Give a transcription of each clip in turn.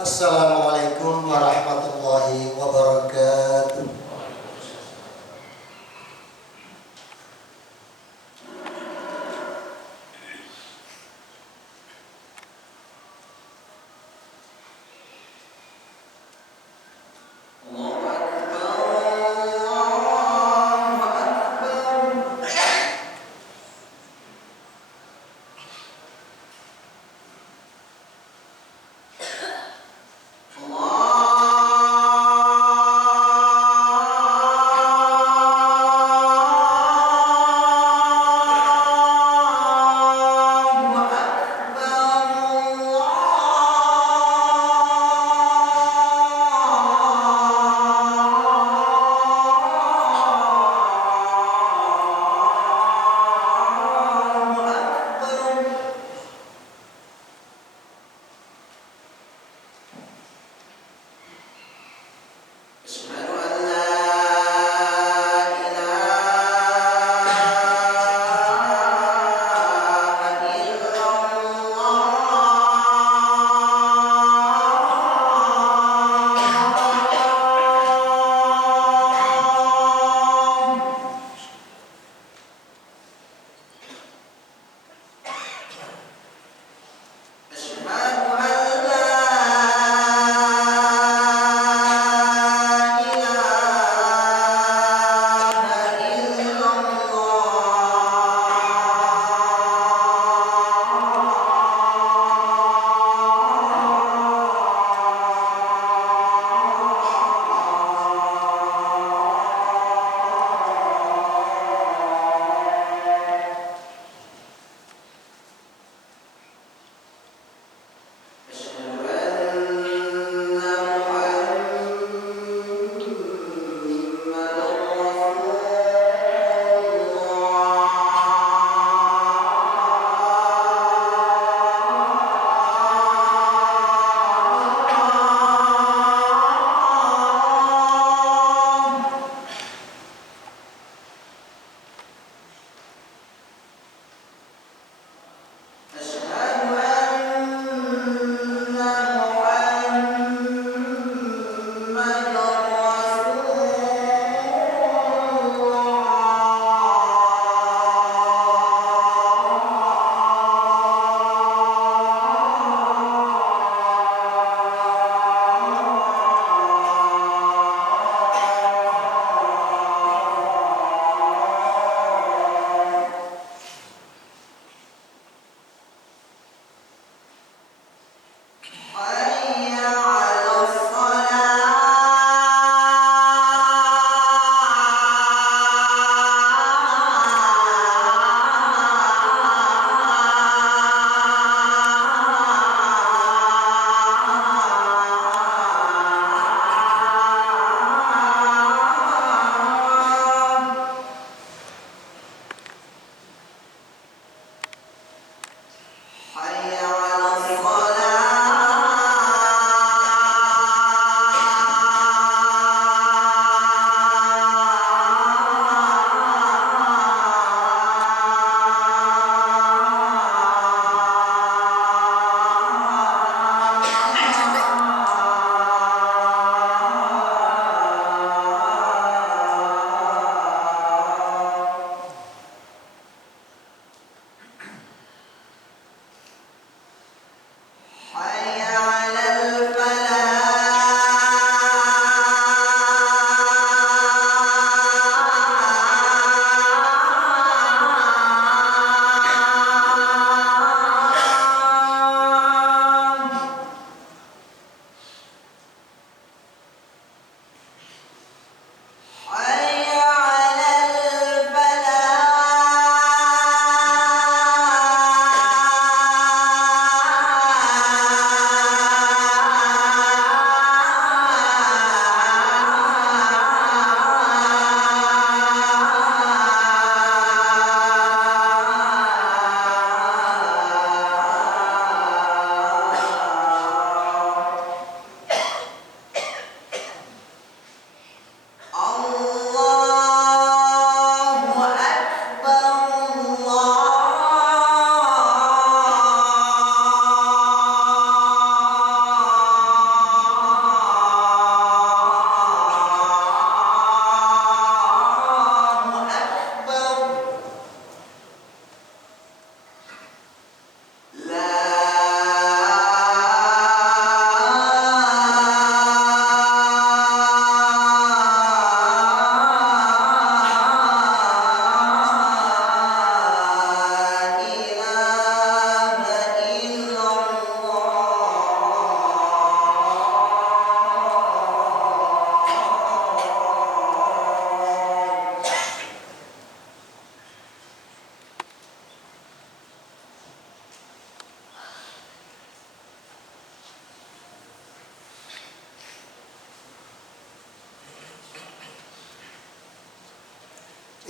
Assalamualaikum warahmatullahi wabarakatuh. Allah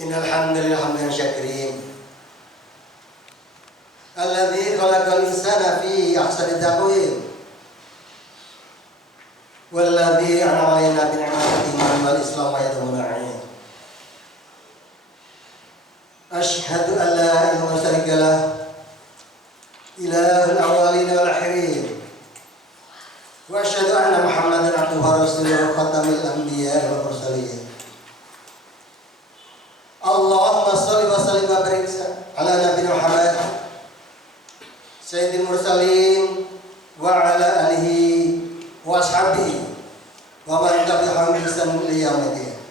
Innal hamdalillah hamdan syakirin. Alladzi khalaqal insana fi ahsani taqwim. Walladzi an'ama 'alaina bi ni'matihi wal islam wa yadhuna'in. Asyhadu an la ilaha illallah ilahul awwalin wal akhirin. Wa asyhadu anna Muhammadan abduhu wa rasuluhu khatamul anbiya'i wal mursalin. Allahumma shalli wa sallim wa barik ala nabiyina Muhammad sayyidil mursalin wa ala alihi wa ashabihi wa man tabi'ahum bi ihsan ila yaumil qiyamah.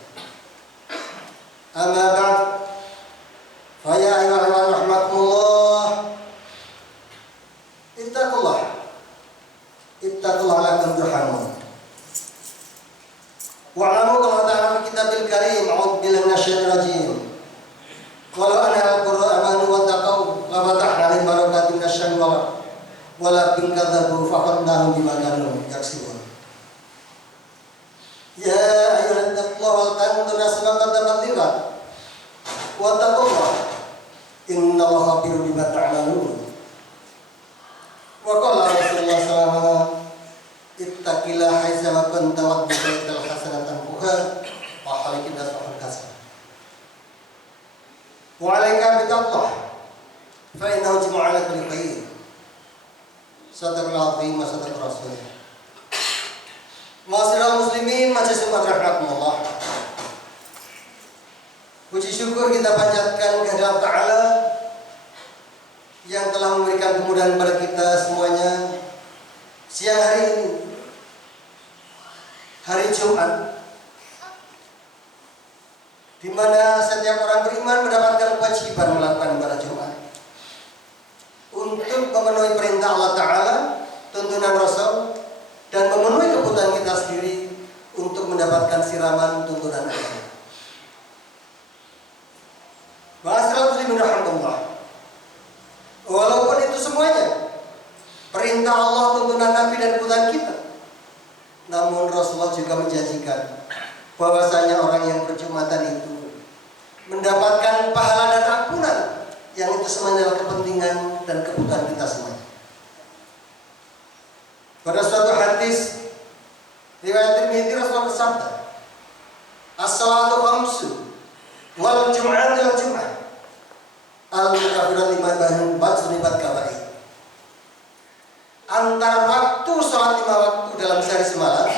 Amma ba'd, fa ya ayyuhal rahmatullah ittaqullah la'allakum turhamun. Wa'lamu qala ta'ala fi kitabil karim a'udzu billahi minasyaitonir rajim. Walau anna al-qur'ana amanu wa taqaw la fatahna 'alaihim barakatin minasy-syamsi walakin kadzabu faqadnahum bima kanu yaksibun. Ya ayyuhalladzina amanu tanzur nafsun ma qaddamat lighad wa taqullah innallaha khabirun bima ta'malun. Wa qala Rasulullah sallallahu alaihi wasallam ittaqillaha haitsu ma kunta wattaqil hasanatan tuha wa khaliqin nas hasanatan. Wa 'alaika bittaqwa fa innahu jama'u 'ala kulli khair. Sadaqal azim wa sadaqar rasul. Ma'asyiral muslimin majelis umat rahimakumullah. Puji syukur kita panjatkan kehadirat Ta'ala yang telah memberikan kemudahan kepada kita semuanya siang hari ini, hari Jumat, di mana setiap orang beriman mendapatkan kewajiban melakukan ibadah Jumat untuk memenuhi perintah Allah Ta'ala, tuntunan Rasul, dan memenuhi kebutuhan kita sendiri untuk mendapatkan siraman tuntunan agama. Ma'asyiral muslimin rahimakumullah. Walaupun itu semuanya perintah Allah, tuntunan Nabi dan kebutuhan kita, namun Rasulullah juga menjanjikan bahwasanya orang yang berjumatan itu mendapatkan pahala dan ampunan yang itu semuanya adalah kepentingan dan kebutuhan kita semuanya. Pada suatu hadis riwayat Tirmidzi, Rasulullah bersabda, "As-salatu khamsu wal jum'atu wal jum'ah al-mukafirat lima ba'd kabair." Antar waktu salat 5 waktu dalam sehari semalam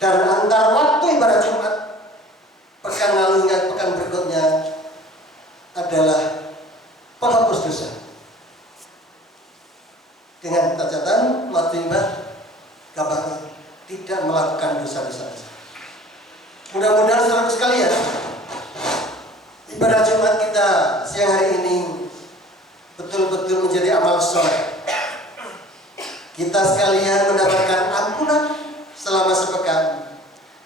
dan antar waktu ibadah Jumat pekan lalu hingga pekan berikutnya adalah penghapus dosa. Dengan catatan matimah kabar tidak melakukan dosa-dosa. Mudah-mudahan saudara sekalian, ibadah Jumat kita siang hari ini betul-betul menjadi amal soleh. Kita sekalian mendapatkan ampunan selama sepekan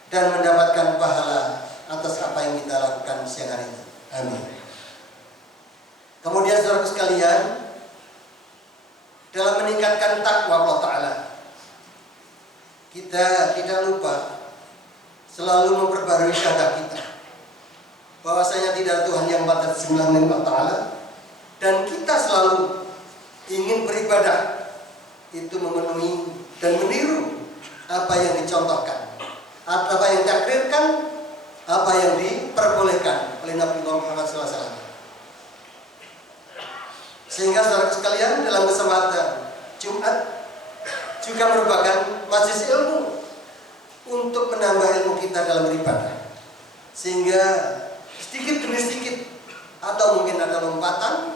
dan mendapatkan pahala atas apa yang kita lakukan siang hari ini. Amin. Kemudian saudara sekalian, dalam meningkatkan takwa Allah Ta'ala, kita tidak lupa selalu memperbarui syahadat kita bahwasanya tidak ada Tuhan yang patut disembah selain Allah Ta'ala, dan kita selalu ingin beribadah itu memenuhi dan meniru apa yang dicontohkan, apa yang ditakdirkan, apa yang diperbolehkan oleh Nabi Muhammad SAW. Sehingga saudara sekalian, dalam kesempatan Jumat juga merupakan majelis ilmu untuk menambah ilmu kita dalam beribadah, sehingga sedikit demi sedikit atau mungkin ada lompatan,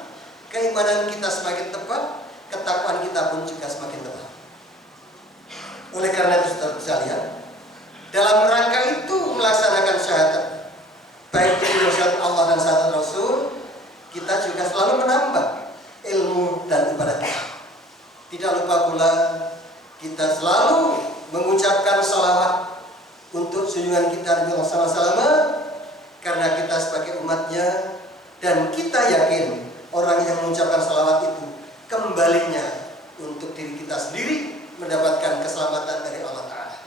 keimanan kita semakin tepat, ketakwaan kita pun juga semakin tepat. Oleh karena itu saudara sekalian, dalam rangka itu melaksanakan syahadat, baik itu syahadat Allah dan syahadat Rasul, kita juga selalu menambah ilmu dan ibadah kita. Tidak lupa pula kita selalu mengucapkan salawat untuk junjungan kita Nabi Muhammad SAW, karena kita sebagai umatnya, dan kita yakin orang yang mengucapkan salawat itu kembalinya untuk diri kita sendiri mendapatkan keselamatan dari Allah Ta'ala.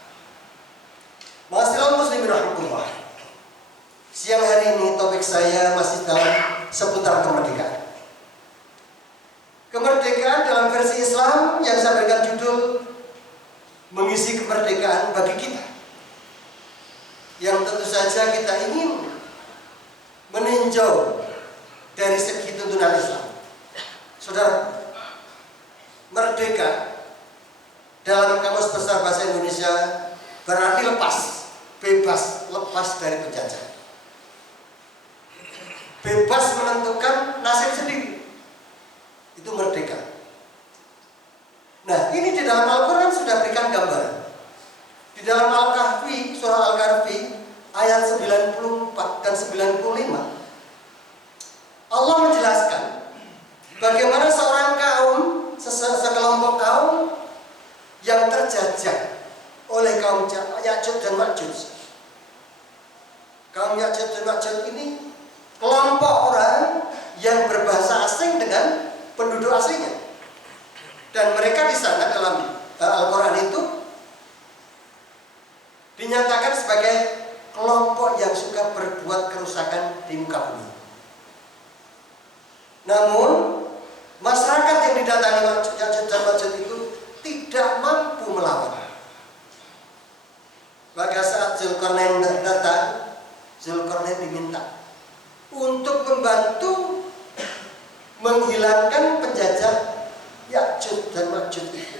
Ma'asyiral muslimin rahimahullah. Siang hari ini topik saya masih dalam seputar kemerdekaan. Kemerdekaan dalam versi Islam yang saya berikan judul mengisi kemerdekaan bagi kita, yang tentu saja kita ingin meninjau dari segi tuntunan Islam. Saudara, merdeka dalam Kamus Besar Bahasa Indonesia berarti lepas, bebas, lepas dari penjajah, bebas menentukan nasib sendiri. Itu merdeka. Nah, ini di dalam Al-Quran sudah berikan gambaran. Di dalam Al-Kahfi, surah Al-Kahfi ayat 94 dan 95, Allah menjelaskan bagaimana seorang kaum, sekelompok kaum yang terjajah oleh kaum Ya'juj dan Ma'juj. Kaum Ya'juj dan Ma'juj ini kelompok orang yang berbahasa asing dengan penduduk aslinya, dan mereka di sana dalam Al-Quran itu dinyatakan sebagai kelompok yang suka berbuat kerusakan di muka bumi. Namun masyarakat yang didatangi Ya'juj dan Ma'juj itu tidak mampu melawan. Pada saat Zulkarnain datang, Zulkarnain diminta untuk membantu menghilangkan penjajah Ya'juj dan Ma'juj itu.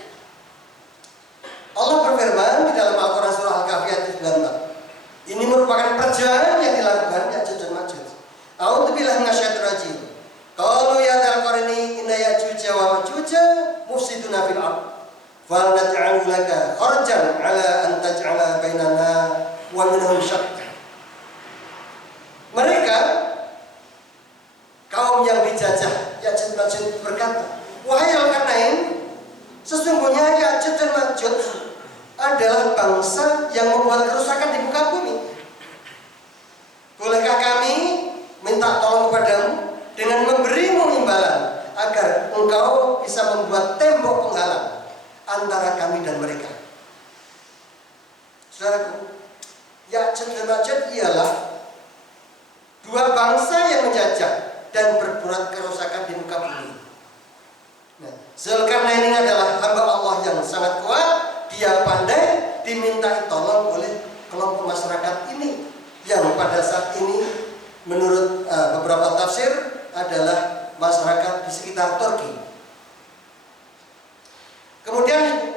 Allah berfirman di dalam Al-Quran surah Al-Kahfi ayat 94. Ini merupakan perjuangan yang dilakukan Ya'juj dan Ma'juj. A'udzubillahi minasyaitonir rajim. Qalu ya dzal qarni inna Ya'juj wa Ma'juj mufsiduna fil ardh. Fal naj'alu laka kharjan 'ala an taj'ala bainana wa minhum syaqqa. Mereka kaum yang dijajah Ya'juj dan Ma'juj berkata, wahai Zulkarnain, sesungguhnya Ya'juj dan Ma'juj adalah bangsa yang membuat kerusakan di muka bumi. Bolehkah kami minta tolong kepadamu dengan memberimu imbalan agar engkau bisa membuat tembok penghalang antara kami dan mereka? Saudaraku, Ya'juj dan Ma'juj ialah dua bangsa yang menjajah dan berbuat kerusakan di muka bumi. Nah, Zulkarnain ini adalah hamba Allah yang sangat kuat. Dia pandai, diminta tolong oleh kelompok masyarakat ini yang pada saat ini menurut beberapa tafsir adalah masyarakat di sekitar Turki. Kemudian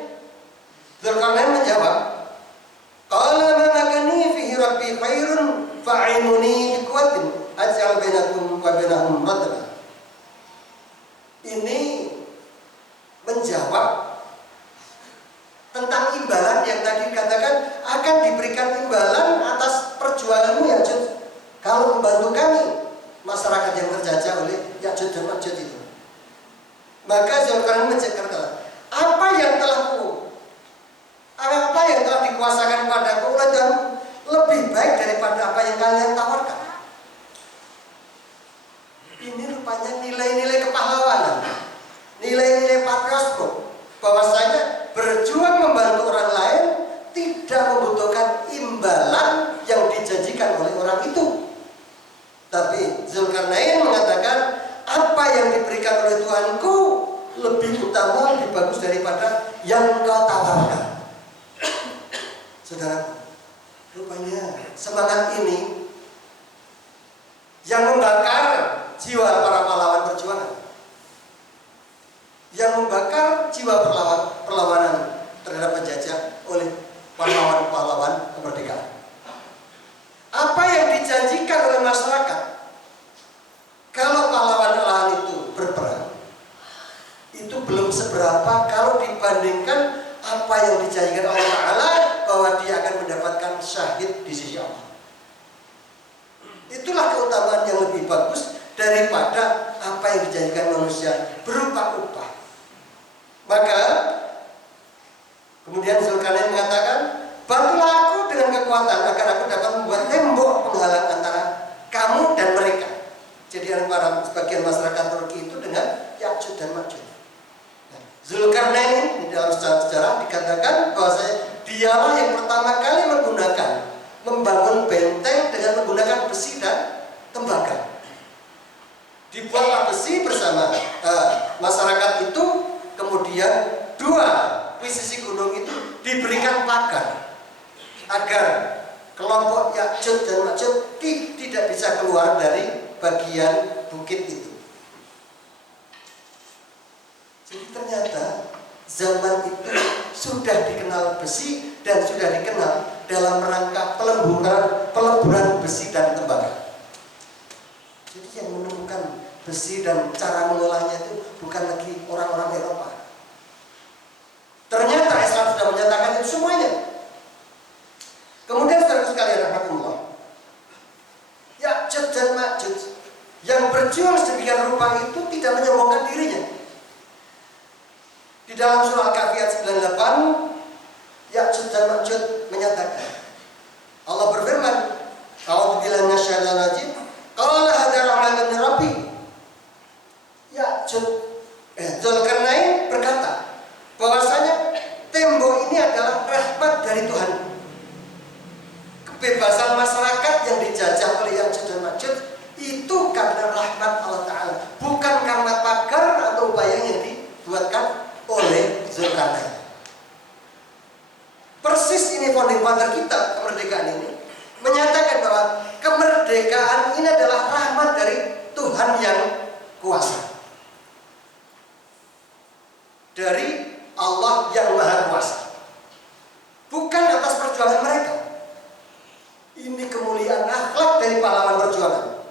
Zulkarnain menjawab, qala ma makani fihi rabbi khairun fa'inuni biquwatin aj'al bainakum wa bainahum radda. Ini menjawab tentang imbalan yang tadi dikatakan akan diberikan imbalan atas perjuanganmu Ya'juj kalau membantu kami, masyarakat yang terjajah oleh Ya'juj dan Ma'juj itu. Maka Zulkarnain menceritakan, apa yang telah dikuasakan padaku oleh Tuhan lebih baik daripada apa yang kalian tawarkan. Ini rupanya nilai-nilai kepahlawanan, nilai-nilai patriotisme, bahwasanya berjuang membantu orang lain tidak membutuhkan imbalan yang dijanjikan oleh orang itu. Tapi Zulkarnain mengatakan, apa yang diberikan oleh Tuhanku lebih utama, lebih bagus daripada yang kau tawarkan. Saudara, rupanya semangat ini yang membakar jiwa para pahlawan perjuangan, yang membakar jiwa perlawanan terhadap penjajah oleh pahlawan-pahlawan kemerdekaan. Apa yang dijanjikan oleh masyarakat kalau pahlawan itu berperang, itu belum seberapa kalau dibandingkan apa yang dijanjikan Allah Ta'ala bahwa dia akan mendapatkan syahid di sisi Allah. Itulah keutamaan yang lebih bagus daripada apa yang dijanjikan manusia berupa upah. Maka kemudian Zulkarnain mengatakan, bantulah aku dengan kekuatan agar aku dapat membuat tembok penghalang antara kamu dan mereka. Jadi antara sebagian masyarakat Turki itu dengan Ya'juj dan Ma'juj. Zulkarnain di dalam sejarah dikatakan bahwa dialah yang pertama kali membangun benteng dengan menggunakan besi dan tembaga. di sisi gunung itu diberikan pagar agar kelompok Ya'juj dan Ma'juj tidak bisa keluar dari bagian bukit itu. Jadi ternyata zaman itu sudah dikenal besi dan sudah dikenal dalam rangka peleburan besi dan tembaga. Jadi yang menemukan besi dan cara mengolahnya itu bukan lagi orang-orang Eropa. Ternyata Islam sudah menyatakan itu semuanya. Kemudian saudara sekalian rahmatullah, Ya'juj dan Ma'juj yang berjuang sedemikian rupa itu tidak menyombongkan dirinya. Di dalam surah Al-Kahfi 98, Ya'juj dan Ma'juj menyatakan, Allah berfirman, "A'udzubillahi minasyaitonir rajim. Qala hadza rahmatun min rabbi." Dzulkarnain berkata bahwasanya tembok ini adalah rahmat dari Tuhan. Kebebasan masyarakat yang dijajah oleh Ya'juj dan Ma'juj itu karena rahmat Allah Ta'ala, bukan karena pagar atau upaya yang dibuatkan oleh Dzulkarnain. Persis ini founding father kita, kemerdekaan ini menyatakan bahwa kemerdekaan ini adalah rahmat dari Tuhan yang kuasa, dari Allah yang maha kuasa, bukan atas perjuangan mereka. Ini kemuliaan akhlak dari pahlawan perjuangan.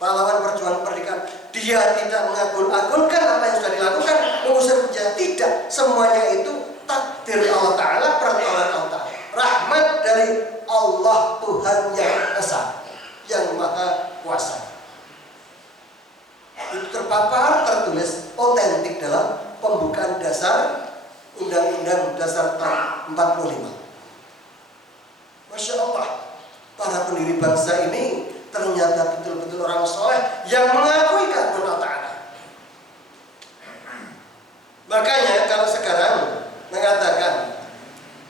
Pahlawan perjuangan kemerdekaan, dia tidak mengagung-agungkan apa yang sudah dilakukan, mengusir penjara, tidak. Semuanya itu takdir Allah Ta'ala, pertolongan Allah Ta'ala, rahmat dari Allah Tuhan yang esa, yang maha kuasa. Itu terpapar, tertulis, otentik dalam pembukaan dasar Undang-Undang Dasar tahun 45. Masya Allah, para pendiri bangsa ini ternyata betul-betul orang soleh yang mengakui keagungan Allah Ta'ala. Makanya kalau sekarang mengatakan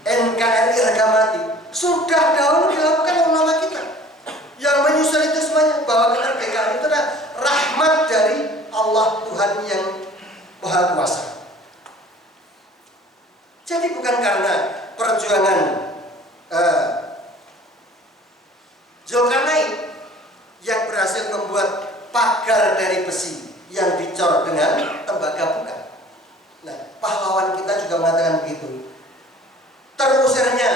NKRI harga mati, sudah dahulu dilakukan oleh ulama kita yang menyusul itu semuanya, bahwa kemerdekaan itu adalah rahmat dari Allah Tuhan yang maha kuasa. Jadi bukan karena perjuangan Dzulkarnain yang berhasil membuat pagar dari besi yang dicor dengan tembaga, bukan. Nah, pahlawan kita juga mengatakan begitu. Terusirnya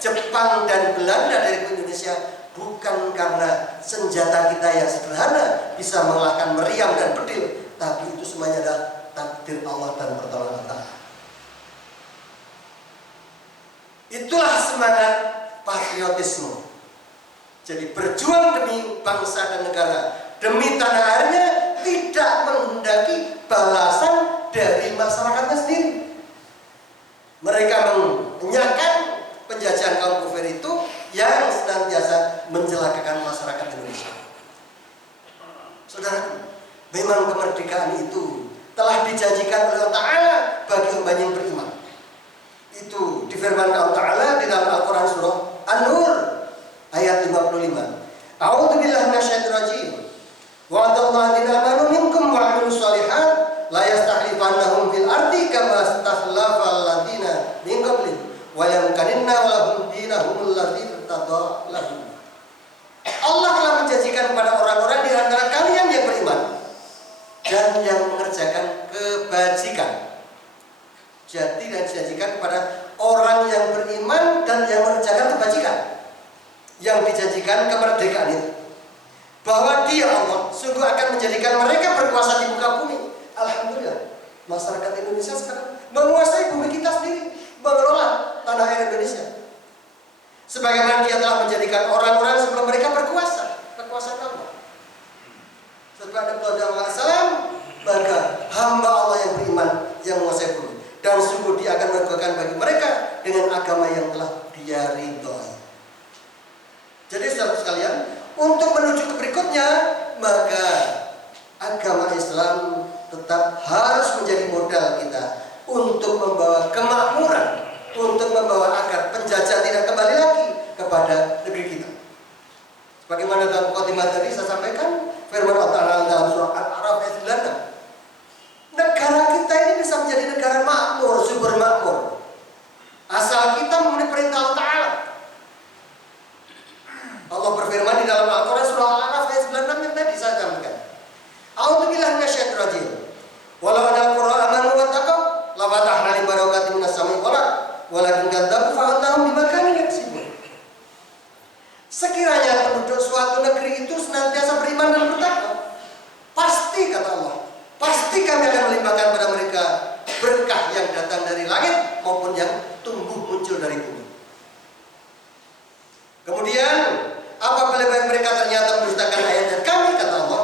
Jepang dan Belanda dari Indonesia bukan karena senjata kita yang sederhana bisa mengalahkan meriam dan pedil, tapi itu semuanya adalah takdir Allah dan pertolongan Allah. Itulah semangat patriotisme. Jadi berjuang demi bangsa dan negara, demi tanah airnya, tidak menghendaki balasan dari masyarakatnya sendiri. Mereka menyanyikan penjajahan kaum kafir itu yang senantiasa mencelakakan masyarakat Indonesia. Saudara, memang kemerdekaan itu telah dijanjikan oleh Allah Ta'ala bagi hamba yang beriman. Itu difirmankan Allah Ta'ala di dalam Al-Quran surah An-Nur ayat 55. A'udzubillahi minasyaitonir rajim. Wa'adallahi alladziina aamanu minkum wa 'amilus shalihat la yastakhlifannahum fil ardi kama istakhlafal ladziina min qablihim wa yamkanunna lahum dinahum alladzi irtadaa lahum. Allah telah menjanjikan kepada orang-orang di antara kalian yang beriman dan yang mengerjakan kebajikan. Jadi dan dijanjikan kepada orang yang beriman dan yang mengerjakan kebajikan, yang dijanjikan kemerdekaan itu, bahwa Dia Allah sungguh akan menjadikan mereka berkuasa di muka bumi. Alhamdulillah, masyarakat Indonesia sekarang menguasai bumi kita sendiri, mengelola tanah air Indonesia. Sebagaimana Dia telah menjadikan orang-orang sebelum mereka berkuasa, kekuasaan Allah. Setelah Nabi SAW, maka hamba Allah yang beriman yang menguasai bumi, dan sungguh Dia akan menegakkan bagi mereka dengan agama yang telah Dia ridhoi. Jadi saudara sekalian, untuk menuju ke berikutnya, maka agama Islam tetap harus menjadi modal kita untuk membawa kemakmuran, untuk membawa agar penjajah tidak kembali lagi kepada negeri kita. Sebagaimana dalam khotimah tadi saya sampaikan, firman Allah Ta'ala dalam surah Al-A'raf ayat 96. Negara kita ini bisa menjadi negara makmur, subur makmur, fatahna li barakatin minas samai wal ardh walakin kadzabu fa atahum bima kanu yaksibun. Sekiranya penduduk suatu negeri itu senantiasa beriman dan bertakwa, pasti kata Allah, pasti kami akan melimpahkan pada mereka berkah yang datang dari langit maupun yang tumbuh muncul dari bumi. Kemudian apabila mereka ternyata mendustakan ayat kami kata Allah,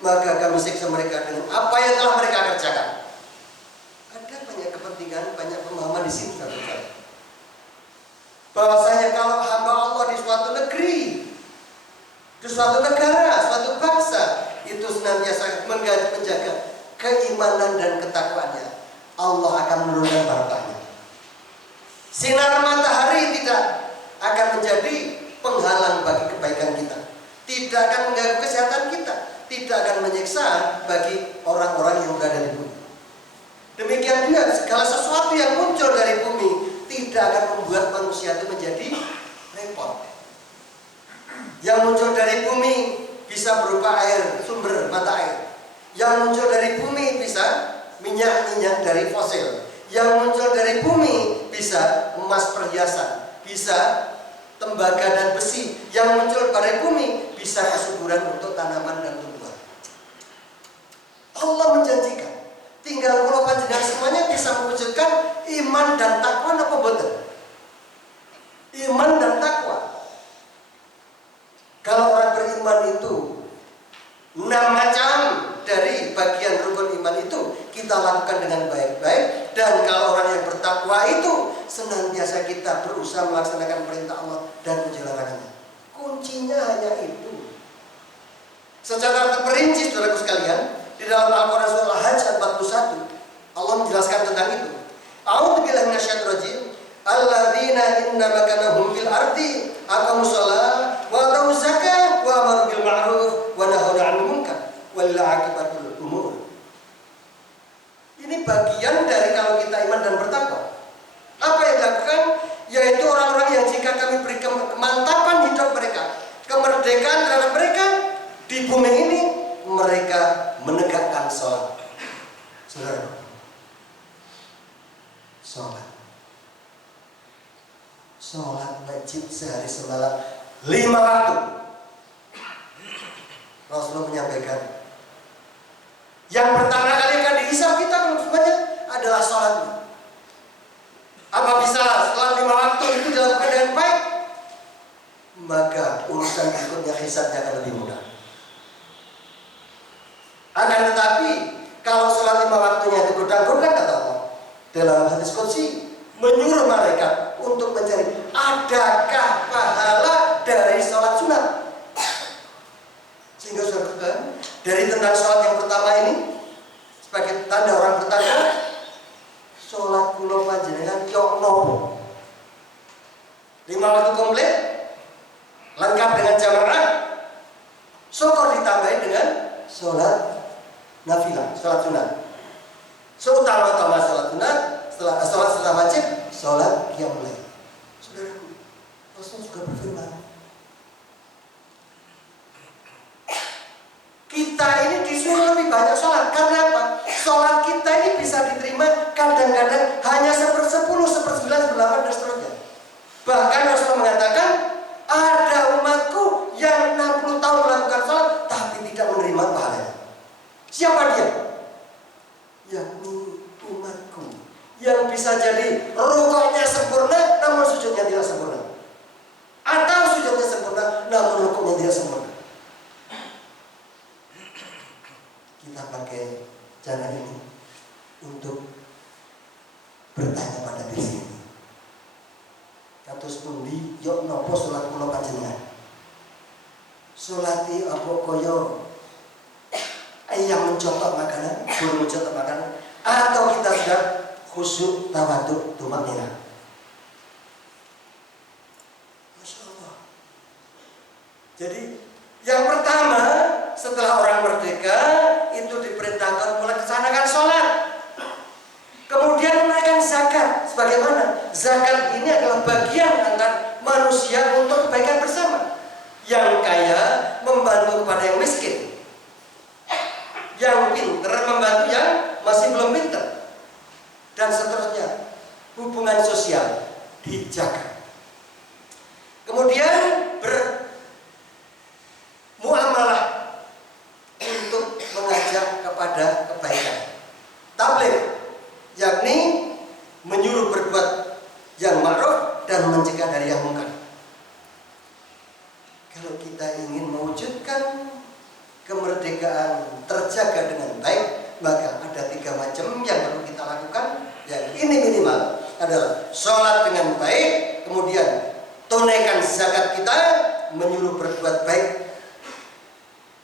maka kami siksa mereka dengan apa yang telah mereka kerjakan. Ada banyak kepentingan, banyak pemahaman di sini saudara. Bahwasanya kalau hamba Allah di suatu negeri, di suatu negara, suatu bangsa itu senantiasa menjaga keimanan dan ketakwaannya, Allah akan menurunkan barakahnya. Sinar matahari tidak akan menjadi penghalang bagi kebaikan kita, tidak akan mengganggu kesehatan kita, tidak akan menyiksa bagi orang-orang yang berada di bumi. Demikian juga segala sesuatu yang muncul dari bumi tidak akan membuat manusia itu menjadi repot. Yang muncul dari bumi bisa berupa air, sumber mata air. Yang muncul dari bumi bisa minyak-minyak dari fosil. Yang muncul dari bumi bisa emas perhiasan, bisa tembaga dan besi. Yang muncul dari bumi bisa kesuburan untuk tanaman dan tumbuhan. Allah menjanjikan, tinggal kalau panjenengan semuanya bisa mewujudkan iman dan takwa apa betul? Iman dan takwa. Kalau orang beriman itu 6 macam dari bagian rukun iman itu kita lakukan dengan baik-baik, dan kalau orang yang bertakwa itu senantiasa kita berusaha melaksanakan perintah Allah dan menjalankannya. Kuncinya hanya itu. Secara terperinci saudaraku sekalian, di dalam Al-Quran surah Al-Hajj ayat 41 Allah menjelaskan tentang itu. A'udzu billahi minasyaitonir rajim. Alladzina innama kanahum fil ardi aqamus shalah wa atau zakah wa amaru bil ma'ruf wa nahaw 'anil munkar wal 'aqibatul umur. Ini bagian dari kalau kita iman dan bertakwa. Apa yang dilakukan? Yaitu orang-orang yang jika kami beri kemantapan hidup mereka, kemerdekaan terhadap mereka di bumi ini, mereka menegakkan sholat. Saudara, sholat wajib sehari semalam 5 waktu. Rasulullah menyampaikan, yang pertama kali akan dihisab kita semuanya adalah sholatnya. Apa bisa setelah 5 waktu itu dilakukan dengan baik, maka urusan berikutnya hisabnya akan lebih mudah. Akan tetapi kalau sholat 5 waktunya itu godang-godang kata Allah dalam hadis qudsi, menyuruh malaikat untuk mencari adakah pahala dari sholat sunat. Sehingga saudara, dari tentang sholat yang pertama ini sebagai tanda orang bertakwa, sholat kula panjenengan yok nopo 5 waktu komplit lengkap dengan jamaah, syukur ditambahin dengan sholat nafilah, sholat sunat. Seutama-utama sholat sunat, setelah sholat wajib, sholat qiyamul lail. Saudaraku, Rasul juga berfirman, kita ini disuruh lebih banyak sholat. Karena apa? Sholat kita ini bisa diterima kadang-kadang hanya 1/10, 1/9, 1/8 dan seterusnya. Bahkan Rasul mengatakan, ada umatku yang 60 tahun melakukan sholat tapi tidak menerima pahalanya. Siapa dia? Yakni umatku yang bisa jadi rukuknya sempurna namun sujudnya tidak sempurna, atau sujudnya sempurna namun rukuknya tidak sempurna. Kita pakai cara ini untuk bertanya pada diri sendiri. Kados pundi yok nopo salat kula panjenengan? Salati apa kaya ayam mencotok makanan, burung mencotok makanan, atau kita sudah khusyuk tawaduk tumakninah? Masya Allah. Jadi yang pertama setelah orang merdeka itu diperintahkan melaksanakan sholat, kemudian menaikkan zakat. Sebagaimana zakat ini adalah bagian antara manusia untuk kebaikan bersama. Yang kaya membantu kepada yang miskin, yang pintar membantu yang masih belum pintar. dan seterusnya. Hubungan sosial dijaga. Kemudian bermuamalah untuk mengajak kepada kebaikan. Tabligh, yakni menyuruh berbuat yang ma'ruf dan mencegah dari yang munkar. Kalau kita ingin mewujudkan kemerdekaan terjaga dengan baik, maka ada 3 macam yang perlu kita lakukan. Yang ini minimal adalah sholat dengan baik, kemudian tunaikan zakat kita, menyuruh berbuat baik,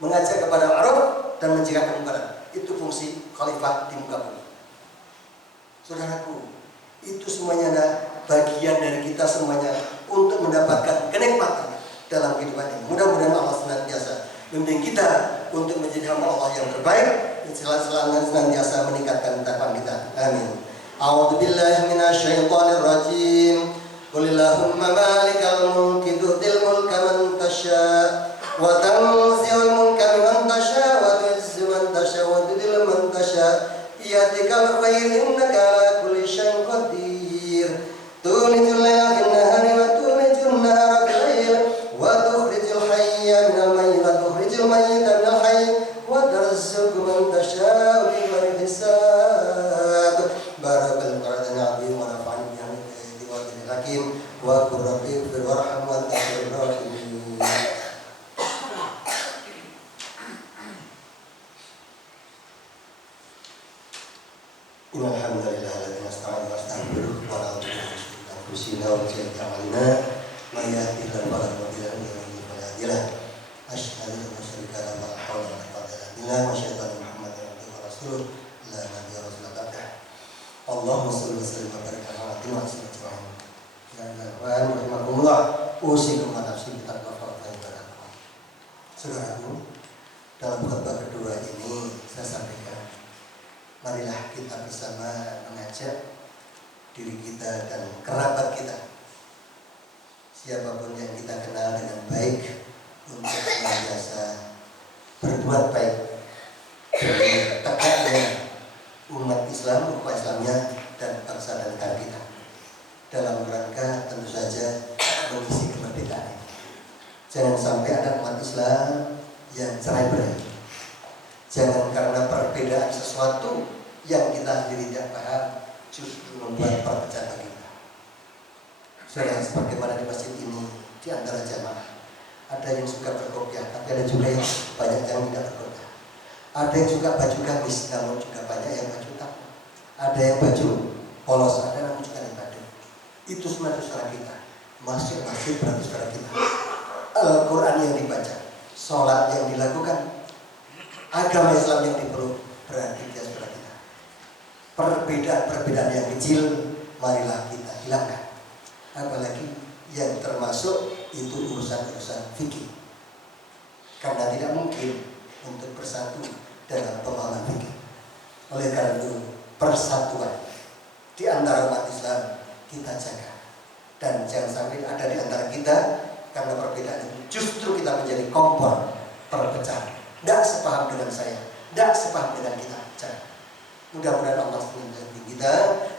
mengajak kepada ma'ruf dan mencegah kemungkaran. Itu fungsi khalifah di muka bumi. Saudaraku, itu semuanya adalah bagian dari kita semuanya untuk mendapatkan kenikmatan dalam kehidupan ini. Mudah-mudahan Allah senantiasa membimbing kita untuk menjadi hamba Allah yang terbaik dan senantiasa meningkatkan takwa kita. Amin. A'udzu billahi minasyaitonir rajim. Qulillahumma malikal mulki tu'til mulka man tasya wa tanzi'ul mulka mimman tasya wa tu'izzu man tasya wa tudhillu man tasya bi'yadikal khair innaka 'ala kulli syai'in qadir. Tulijul laila fin nahari wa tulijul nahara bil lail wa tukhrijul hayya minal mayyit wa tukhrijul mayyita minal hayy wa tarzuqu man tasya bighairi hisab. Barakallahu Qur'an azim wa nafa'ani bi ayati wa hakim wa qur rabbi warham wa anta khairur rahimin. Innal hamdalillah alladzi nasta'inu wa nastaghfiruh wa na'udzu billahi min shururi anfusina wa min sayyiati a'malina may yahdihillahu fala mudilla lahu wa man yudlil fala hadiya lahu. Asyhadu an la syarika lahu wa la haula wa la quwwata illa billah wa asyhadu anna Muhammadan abduhu wa rasuluh la nabiyya rasulullah ba'dah. Allahumma shalli wa sallim wa barik ala abdika wa rasulika. Ya Allah, rahimakumullah, usikum wa nafsi bi taqwa wa ibadah. Saudaraku, dalam khutbah kedua ini saya sampaikan, marilah kita bersama mengajak diri kita dan kerabat kita, siapapun yang kita kenal dengan baik, untuk senantiasa berbuat baik demi tegaknya umat Islam, umat Islamnya, dan bangsa dan negara kita, dalam rangka tentu saja mengisi kemerdekaan. Jangan sampai ada umat Islam yang cerai-berai. Jangan karena perbedaan sesuatu yang kita sendiri tidak paham justru membuat perpecahan kita. Saudara, sebagaimana di masjid ini, di antara jamaah ada yang suka berkopiah, tapi ada juga yang banyak yang tidak berkopiah. Ada yang suka baju gamis, namun juga banyak yang baju takwa. Ada yang baju polos, ada namun juga yang baju. Itu semua saudara kita. Masjid berarti saudara kita. Al-Quran yang dibaca, sholat yang dilakukan, agama Islam yang dipeluk, berarti dia saudara kita. Perbedaan-perbedaan yang kecil marilah kita hilangkan. Apalagi yang termasuk itu urusan-urusan fikih. Karena tidak mungkin untuk bersatu dalam pemahaman fikih. Oleh karena itu, persatuan di antara umat Islam kita jaga. Dan jangan sampai ada di antara kita karena perbedaan itu justru kita menjadi kompor perpecahan. Tidak sepaham dengan saya, tidak sepaham dengan kita. Jangan. Mudah-mudahan Allah membimbing kita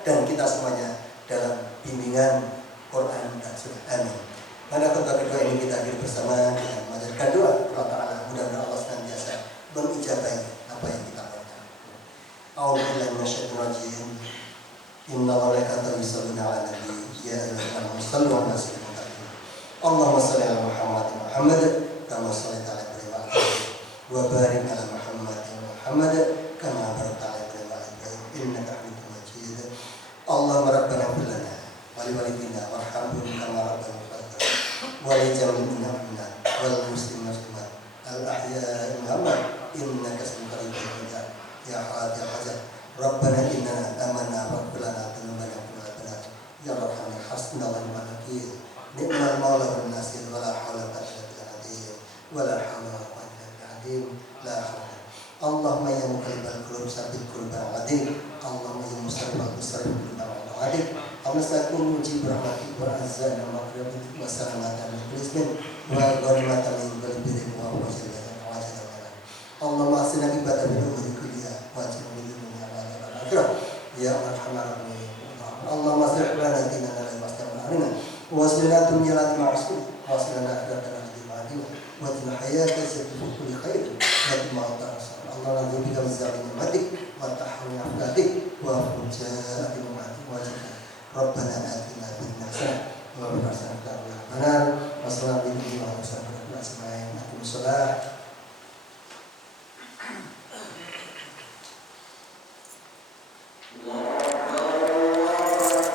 dan kita semuanya dalam bimbingan Quran dan Sunnah. Amin. Pada khutbah kedua ini kita hadir bersama dengan mengajarkan doa kepada Allah. Mudah-mudahan Allah senantiasa mengijabahi apa yang kita lakukan. A'udzubillahi minasyaitonir rajim. Inna malaikatahu yusholluna 'alan nabi ya ayyuhallazina amanu shallu 'alaihi wa sallimu taslima. Allahumma shalli 'ala Muhammad kama shallaita 'ala Ibrahim wa barik 'ala Muhammad kama barakta 'ala Ibrahim wa 'ala Ibrahim innaka Hamidum Majid. Allahumma rabbana ighfir lana wa li walidina warhamhum kama rabbayana wa li jami'il mu'minina wal muslimin muslimat al ahya'i minhum innaka sami'un qarib ya hadi hajat rabbana inna amanna faghfir lana dhunubana wa qina ya rahman hasbunallahu wa ni'mal wakeel ni'mal maula wan nasir wa la haula wa la quwwata illa billah wa la haula wa la quwwata illa billah la haula. Allahumma ya muqallibal qulub tsabbit qulubana 'ala dinik. Allahumma ya musarrifal qulubana 'ala dinik. Allahumma mujib rahmatik wa azzana maghfiratik wa salamatan min rizqin wa ghanimatan min kulli birrin wa wajibatan wa wajibatan. Allahumma asina ibadatan min umuri kulliha wa ajirna min dunya wa akhirah. ya arhamar rahimin. Allahumma aslih lana dinana wa aslih lana wa aslih lana dunyana wa aslih lana akhiratana wa atina hayata fi kulli khair wa atina ma'ata Allah la yubika bizalim matik wa tahawwi aflatik wa fujaa bimatik wa jannah rabbana atina fid dunya hasanah wa fil akhirati hasanah wa qina adzabannar wa sallallahu alaihi wa sallam.